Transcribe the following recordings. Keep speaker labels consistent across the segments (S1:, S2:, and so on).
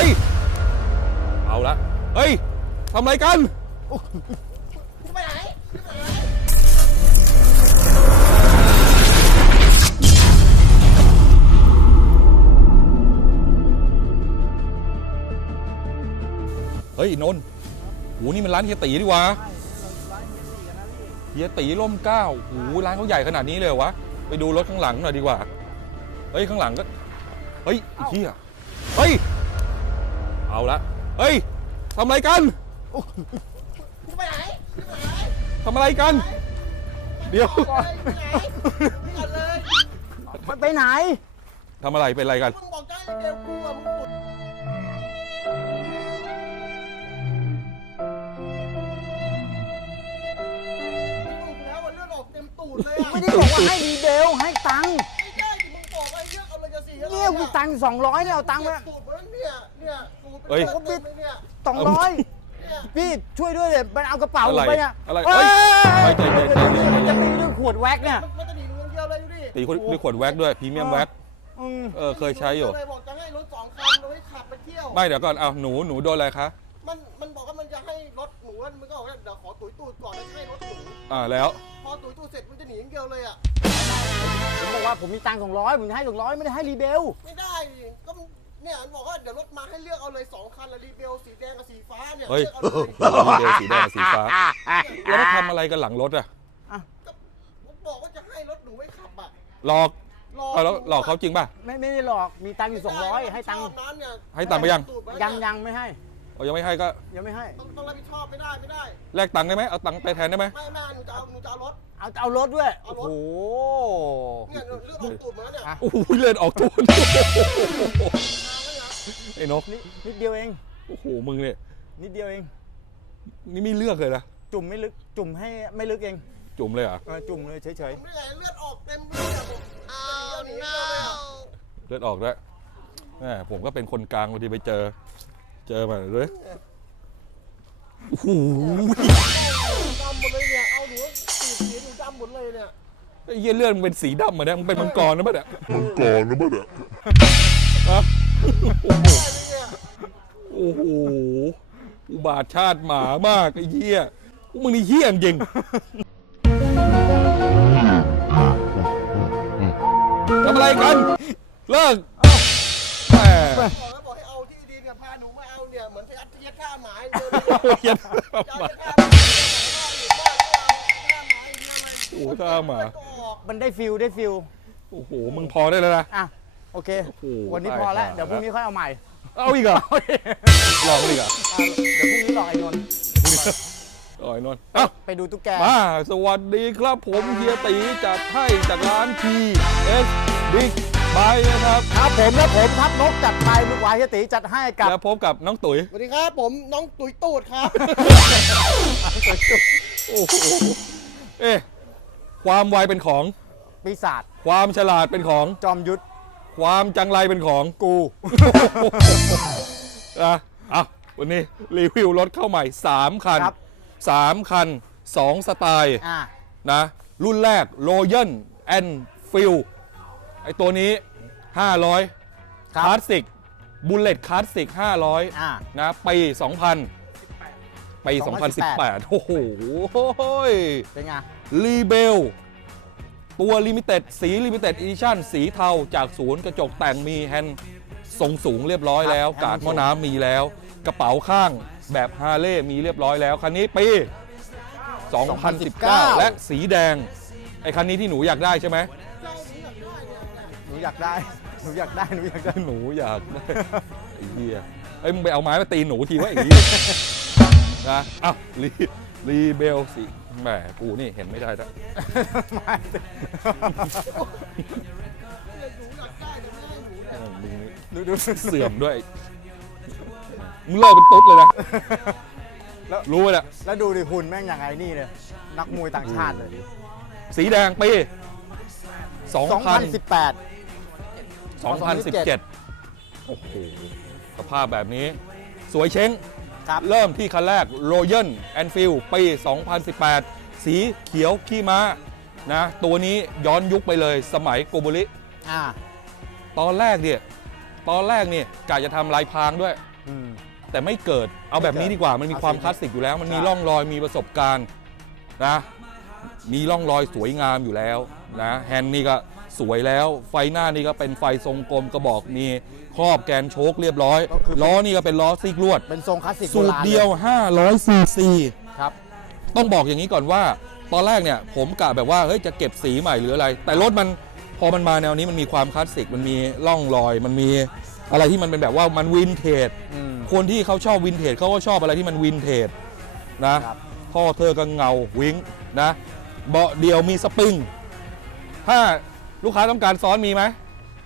S1: ฮ้ย เอาละ เฮ้ยทำไรกัน
S2: ไปไหน
S1: เฮ้ยนนท์โหนี่มันร้านเฮียตีดีกว่าเฮียตีร่มเกล้าโหร้านเขาใหญ่ขนาดนี้เลยเหรอวะ ไปดูรถข้างหลังหน่อยดีกว่า เฮ้ยข้างหลังก็ เฮ้ยไอ้เฮียเฮ้ย เอาละเฮ้ยทำอะไรกัน
S2: ไปไหน
S1: ทำอะไรกัน เดี๋ยว
S2: ไปไหนก่อนเลย
S3: ไปไหน
S1: ทำอะไรเป็นอะไรกัน
S2: มึงบอกได้เร็วกูอะมึงปุดตูดแล้วมันเลือดออกเต็มตูดเลยอะ
S3: ไม่ได้บอกว่าให้รีเบลให้ตังค์
S2: ไม่ใช่ดิมึงบอกไอ้เรื่องเอาเลยจะสี่
S3: เนี่ยกูตังค์สองร้อยเนี่ยเอาตังค์มา
S2: ตูดมันเนี่ยเนี่ยตูด เป็น
S1: เฮ้ย
S2: เต็มเลยเนี่ย
S3: สองร้อย
S2: เนี่ย
S3: พี่ช่วยด้วยเลยมันเอากระเป๋าผมไปเนี่ย
S1: อะไร
S3: เอ้ย
S1: เฮ้ยใจเย็นใจเย็นใจเย็น
S3: จะตีด้วยขวดแว็กเนี่ย
S2: มันมันจะหนีมึงเดียวเลยดูดิ
S1: ตีคนด้วยขวดแว็กด้วยพรีเมียมแว็ก
S3: อืม
S1: เออเคยใช้อยู่
S2: เลยบอกจะให้รถสองคันเอาไว้ขับไปเที่ยว
S1: ไม่เดี๋ยวก่อนเอาหนูหนูโดนอะไรคะ
S2: มันมันบอกว่ามันจะให้รถหนูมันก็บอกว่าเดี๋ยวขอตุ๋ยตูดก่อนแล้วจะให้รถหนู
S1: อ่าแล้ว
S2: พอตุ๋ยตูดเสร็จมันจะหนีอย่างเดียวเลยอะ
S3: ผมบอกว่าผมมีตังค์สองร้อยผมจะให้สองร้อยไม่ได้ให้รีเบล
S2: ไม่ได้ดิก็มัน เนี่ยมันบอกว่าเดี๋ยวรถมาให้เลือกเอาเลยสองคันละรีเบลสีแดงกับสีฟ้าเนี่ย
S1: เฮ้ย
S2: เลือกเอาเลย
S1: สีเดงสีแดงกับสีฟ้าแล้วมาทำอะไรกันหลังรถอะ
S2: ก็ผมบอกว่าจะให้รถหนูไว้ขับอะ
S1: หลอก
S2: รอ
S1: เอาแล้วหลอกเขาจริงป่ะ
S3: ไม่ไม่ได้หลอกมีตังค์อยู่สองร้อยให้ตังค์
S2: ชอบนั้นเนี่ย
S1: ให้ตังค์ไปยัง
S2: ตูดว้
S3: ยัง
S2: เนี่
S3: ยังไม่ให้
S1: เอายังไม่ให้ก็
S3: ยังไม่ให้
S2: ต้องต้องรับผิดชอบไม่ได้ไม่ได้
S1: แลกตังค์ได้ไหมเอาตังค์ไปแทนได้ไหม
S2: ไม่ไม่หนูจะเอาหนูจะเอารถ
S3: เอาเอารถด้วย
S2: เอา
S3: โอ้
S2: รถ
S3: โห
S2: เนี่ยเลือกเอาตูดมาแล้วเนี่ย
S3: อะ
S1: โอ้โหเลือดออกตัว
S2: มาแล้วเนี่ย
S1: ไอ้นก
S3: นิดนิดเดียวเอง
S1: โอ้โหมึงเนี่ย
S3: นิดเดียวเอง
S1: นี่ไม่เลือกเลยนะ
S3: จุ่มไม่ลึก จุ่มให้ไม่ลึกเอง
S1: จุ่มเลยเหรอะ
S3: เออจุ่มเลยเฉย
S2: ผมไม่ไหนเลือดออกเต็มเลยอะผมอ้าวหนีเดียวเลยอะ
S1: เลือดออกด้วยแหมผมก็เป็นคนกลางพอดีไปเจอ เจอมาเลยโอ้โห
S2: ดำหมดเลยเนี่ย เอาหนูสีสีหนูดำหมดเลยเนี่ย
S1: ไอ้เหี้ยเลือดมึงเป็นสีดำเหมือนเนี่ยมึงเป็นมังกรนะมั้งเนี่ย
S4: ก่อนนะบ้าเนี่ย
S1: ฮะ
S2: เนี่ย
S1: โอ้โห อุบาทชาติหมามากไอ้เหี้ยพวกมึงนี่เหี้ยจริง ทำอะไรกัน เลิกแหม
S2: บอกแล้วบอกให้เอาที่ดินกับพาหนูมาเอาเนี่ยเหมือนพยัดเทียดข้าหมายเลย
S1: เอาเหี้ย
S2: จะเอาจะฆ่าหมาฆ่าหมาอีกเนี่ยมัน
S1: โอ้โหฆ่าหมา
S2: ก็ออก
S3: ๆมันได้ฟิลได้ฟิล
S1: โอ้โห มึงพอได้แล้วนะ
S3: อะ โอเค
S1: โอ้โห
S3: วันนี้พอแล้ว
S1: ตาย
S3: เดี๋ยวพรุ่งนี้ค่อยเอาใหม่
S1: เอาอีกเหรอลองอีกเหรอ
S3: อะเดี๋ยวพรุ่งนี้หลอกไอ้นนท์
S1: อ๋อยนนท์เอ้า
S3: ไปดูตุ๊กแก
S1: มาสวัสดีครับผมเฮียตีจัดให้จากร้าน T S Big Buy นะครับ
S3: ครับผมและผมทับนกจัดไปลูกหวายเฮียตีจัดให้กับ
S1: แล้วพบกับน้องตุ๋ย
S2: สวัสดีครับ ผมน้องตุ๋ยตูดครับ
S1: โอ้โหเอ๊ะความไวเป็นของ
S3: ปีศาจ
S1: ความฉลาดเป็นของ
S3: จอมยุทธ
S1: ความจังไรเป็นของ
S3: กู
S1: อะอะวันนี้รีวิวรถเข้าใหม่ 3 คัน
S3: ครับ
S1: 3 คัน 2 สไตล์
S3: อ่า
S1: นะ รุ่นแรก Royal and f i e l ไอตัวนี้ 500
S3: ครั
S1: คลา
S3: บ
S1: สสิกบุลเลตคลาสสิก500
S3: อ่า
S1: นะปี2000ปี2018โอ้โห
S3: เป็นไง
S1: รีเบล ตัวลิมิเต็ดสีลิมิเต็ดอีดิชั่นสีเทาจากศูนย์กระจกแต่งมีแฮนด์ทรงสูงเรียบร้อยแล้ว
S3: ครับ
S1: กาดหม้อน้ำมีแล้ว กระเป๋าข้างแบบฮาร์เลย์มีเรียบร้อยแล้ว คันนี้ปี2019 และสีแดง ไอ้คันนี้ที่หนูอยากได้ใช่ไหม
S3: หนูอยากได้ หนูอยากได้ หนูอยากได้
S1: หนูอยากได้ ไอ้เหี้ยเอ้ยมึงไปเอาไม้มาตีหนูทีว่าไอ้เหี้ยนะอ้าวรีรีเบลสิ แหมกูนี่เห็นไม่ได้แล้ว
S3: ไม่
S1: เออมึงนี่
S3: ดูดู
S1: เสื่อมด้วย มึงเลิกเป็นตุ๊ดเลยนะ
S3: แล้ว
S1: รู้ไหมเนี่ย
S3: แล้วดูดิหุ่นแม่งอย่างไงนี่เลย นักมวยต่างชาติเลย
S1: สีแดงปี2000
S3: 2018
S1: 2017 โอ้โห สภาพแบบนี้ สวยเช้ง
S3: ครับ
S1: เริ่มที่คันแรก Royal Enfield ปี 2018 สีเขียวขี้ม้านะตัวนี้ย้อนยุคไปเลยสมัยโกโบริ
S3: อ่า
S1: ตอนแรกเนี่ยตอนแรกเนี่ยกะจะทำลายพรางด้วย
S3: อืม
S1: แต่ไม่เกิดเอาแบบนี้ดีกว่ามันมีความคลาสสิกอยู่แล้ว มันมี
S3: ใช่
S1: ร่องรอยมีประสบการณ์นะมีร่องรอยสวยงามอยู่แล้วนะแฮนด์นี่ก็ สวยแล้ว ไฟหน้านี่ก็เป็นไฟทรงกลมกระบอกมีครอบแกนโชคเรียบร้อย
S3: ก็คือ
S1: ล้อนี่ก็เป็นล้อซิกลวด
S3: เป็นทรงคลาสสิก
S1: สู
S3: โบ
S1: บ
S3: ราณ
S1: เดียว 500ซีซี
S3: ครับ
S1: ต้องบอกอย่างนี้ก่อนว่า ตอนแรกเนี่ยผมกะแบบว่าเฮ้ยจะเก็บสีใหม่หรืออะไร แต่รถมันพอมันมาแนวนี้มันมีความคลาสสิกมันมีร่องรอย มันมีอะไรที่มันเป็นแบบว่ามันวินเทจ
S3: อืม
S1: คนที่เขาชอบวินเทจเขาก็ชอบอะไรที่มันวินเทจนะครับ ท่อเธอก็เงาวิงนะเบาะเดียวมีสปริงถ้า ลูกค้าต้องการซ้อนมีไหม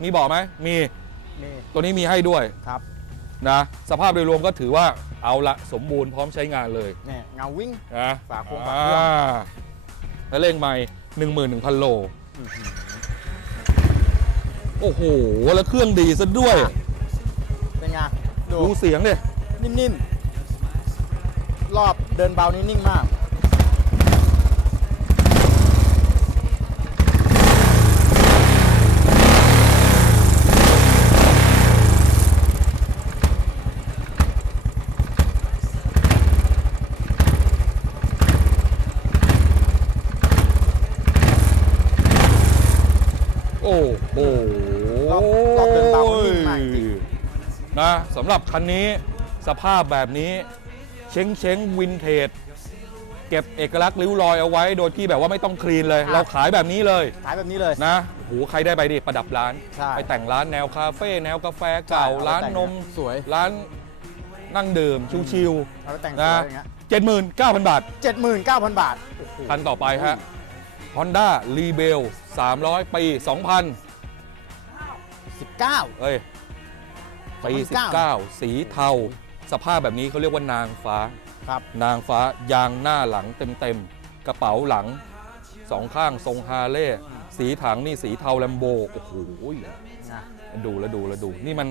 S1: มีเบาะไหม มี
S3: นี่
S1: ตัวนี้มีให้ด้วย
S3: ครับ
S1: นะ สภาพโดยรวมก็ถือว่าเอาละสมบูรณ์พร้อมใช้งานเลย
S3: นี่เงาวิ่ง
S1: นะ
S3: ฝาโครงฝาเครื่อง
S1: อ่าแล้วเร่งไม่หนึ่งหมื่นหนึ่งพันโล
S3: อื้อหือ
S1: โอ้โห แล้วเครื่องดีซะด้วย
S3: เป็นไงดู
S1: ดูเสียงดิ
S3: นิ่มๆ รอบเดินเบานี่นิ่งมาก
S1: โอ้โห
S3: รอบรอบเดินเบานิ่งมากจริง
S1: นะสำหรับคันนี้สภาพแบบนี้ เช้งเช้งวินเทจเก็บเอกลักษณ์ริ้วรอยเอาไว้ โดยที่แบบว่าไม่ต้องคลีนเลย เราขายแบบนี้เลย
S3: ขายแบบนี้เลย
S1: นะโอ้โหใครได้ไปดิประดับร้าน
S3: ใช่
S1: ไปแต่งร้านแนวคาเฟ่แนวกาแฟเก่า
S3: ใช่เอาไป
S1: ร้าน
S3: แต่ง
S1: นม
S3: สวย
S1: ร้านนั่งดื่มชิว
S3: เอาไปแต่ง
S1: ๆ
S3: สว
S1: นะ
S3: ยอย่างเงี้ย
S1: เจ็ดหมื่นเก้าพันบาท
S3: เจ็ดหมื่นเก้าพันบาท
S1: คันต่อไปฮะ Honda Rebel 300 ปี 2000
S3: สิบเก้า
S1: เอ้ย ปี
S3: 2019
S1: 19 สีเทา สภาพแบบนี้เขาเรียกว่านางฟ้า
S3: ครับ
S1: นางฟ้ายางหน้าหลังเต็มๆ กระเป๋าหลังสองข้างทรงฮาร์เลย์สีถังนี่สีเทาแลมโบโอ้โห
S3: นะ
S1: ดูแล้วดูแล้วดู นี่มัน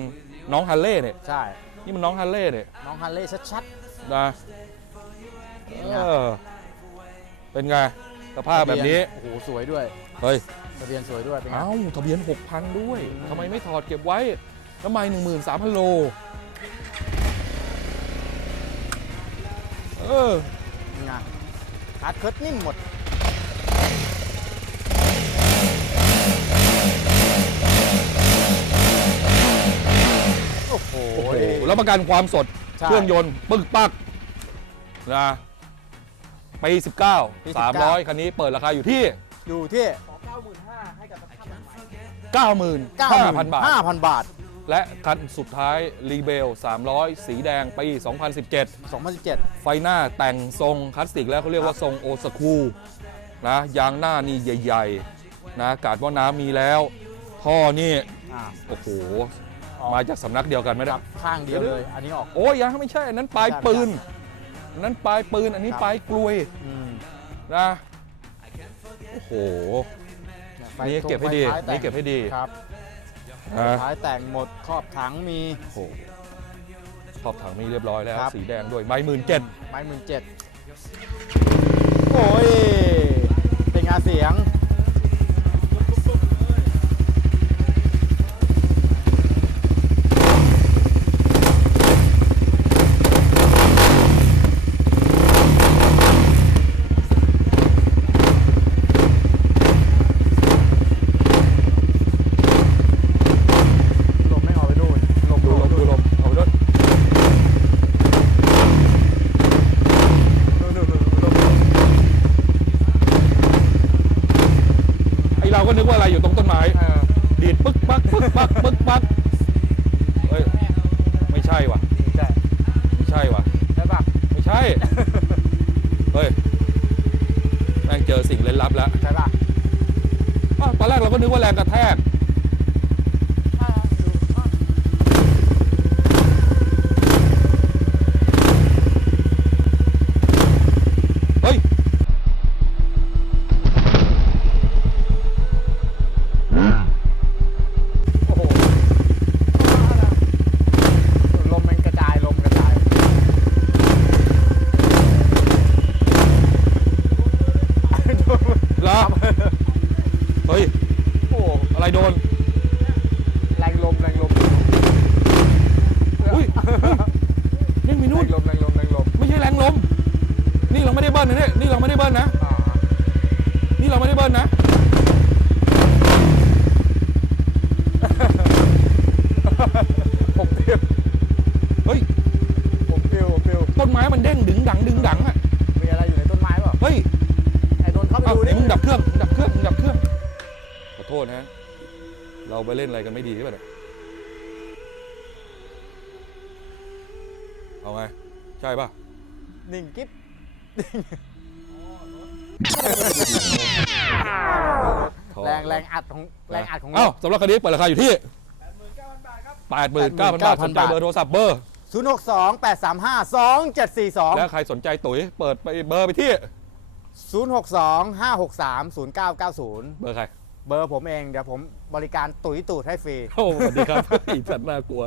S1: น้องฮาร์เลย์เนี่ย
S3: ใช่
S1: นี่มันน้องฮาร์เลย์เนี่ย
S3: น้องฮันเล่ชัด
S1: นะ
S3: ๆ
S1: เออเป็นไงสภาพแบบนี้
S3: โอ้โหสวยด้วย
S1: เฮ้ย
S3: ทะเบียนสวยด้วยเป็นไง
S1: เอ้าทะเบียน 6,000 ด้วยทำไมไม่ถอดเก็บไว้ แล้วไม่13,000 โล เออ
S3: เป็นไงคัดเคิร์ดนิ่มหมด โอ้โห
S1: โอ้โหแล้วประกันความสด
S3: ใช่
S1: เครื่องยนต์ ปึกปักนะปี
S3: ปี
S1: 19
S3: 19
S1: 300 คันนี้เปิดราคาอยู่ที่
S3: อยู่ที่
S2: ขอ95,000ให้กับสภาพแบบใหม่
S1: 95,000 บาท
S3: 5,000 บาท
S1: และคันสุดท้ายรีเบล300 สีแดงปี 2017
S3: 2017
S1: ไฟหน้าแต่งทรงคลาสสิกแล้วเขาเรียกว่าทรงโอสคูนะยางหน้านี่ใหญ่ๆนะกาดว่าน้ำมีแล้ว ท่อนี่
S3: อ่า
S1: โอ้โห
S3: ออก
S1: มาจากสำนักเดียวกันไหม
S3: ค
S1: ค
S3: รั
S1: รั
S3: บบข้างเดียวเลย อันนี้ออก
S1: โอ้ยยังไม่ใช่ อันนั้นปลาย
S3: ไม่ใช่
S1: ปืนอันนั้นปลายปืน อันนี้
S3: ครับ
S1: ปลายกลวย
S3: อืม
S1: นะ โอ้โห
S3: ไฟ
S1: นี่
S3: ตรง
S1: เก็บให้ดี
S3: ไฟท้ายแต่ง
S1: นี่เก็บให้ดี
S3: ครับ
S1: นะ
S3: ท้ายแต่งหมดครอบถังมี
S1: โอ้โหขอบถังมีเรียบร้อยแล้ว
S3: ครับ
S1: สีแดงด้วยใบหมื่นเจ็ด
S3: ไม้หมื่นเจ็ดโอ้ย เป็นไงานเสียง ลมไม่ออกไปนู่นลม
S1: ดูลมดูลมเอาไปด้วย
S3: นู่นนู่นนู่นลม
S1: ไอเราก็นึกว่าอะไรอยู่ตรงต้นไม้
S3: เออ
S1: ดีดปึ๊กปักปึ๊กปักปึ๊กปักเฮ้ย ไม่ใช่ว่ะ
S3: ใช่
S1: ไม่ใช่ว่ะ
S3: ใช่ปะ
S1: ไม่ใช่ เฮ้ย แม่งเจอสิ่งเล่นลับแล้ว
S3: ใช่ปะ
S1: อ้าวตอนแรกเราก็นึกว่าแรงกระแทก เฮ้ย
S3: โอ้โหลมมันกระจาย ลมกระจาย
S1: เหรอ เฮ้ย
S3: โอ้โห
S1: อะไรโดน ลนะเนี่ยนี่เราไม่ได้เบิ้ลนะ นี่เราไม่ได้เบิ้ลนะ
S3: ผมฟิว
S1: เฮ้ย
S3: ผมฟิวผมฟิว
S1: ต้นไม้มันเด้งดึงดังดึงดังอะ
S3: มีอะไรอยู่ในต้นไม้เปล่า
S1: เฮ้ย
S3: ไอ้นนท์เข้าไป
S1: เอ้า
S3: ดูดิ
S1: มึงดับเครื่องมึงดับเครื่องมึงดับเครื่อง ขอโทษนะ เราไปเล่นอะไรกันไม่ดีหรือเปล่าเนี่ยเอาไง ใช่ป่ะ
S3: นิ่งกิ๊บ แรงแรงอัดของแรงอัดของ
S1: เอ้าสำหรับคันนี้เปิดราคาอยู่ที่
S2: 89,000 บาทครับ
S1: 89,000 บาทสนใจเบอร์โทรศัพท์เบอร์
S3: ศูนย์หกสองแปดสามห้าสองเจ็ดสี่สอง
S1: แล้วใครสนใจตุ๋ยเปิดไปเบอร์ไปที่
S3: ศูนย์หกสองห้าหกสามศูนย์เก้าเก้าศูนย์
S1: เบอร์ใคร
S3: เบอร์ผมเองเดี๋ยวผมบริการตุ๋ยตูดให้ฟรี
S1: โอ้สวัสดีครับ อีสัตว์น่ากลัว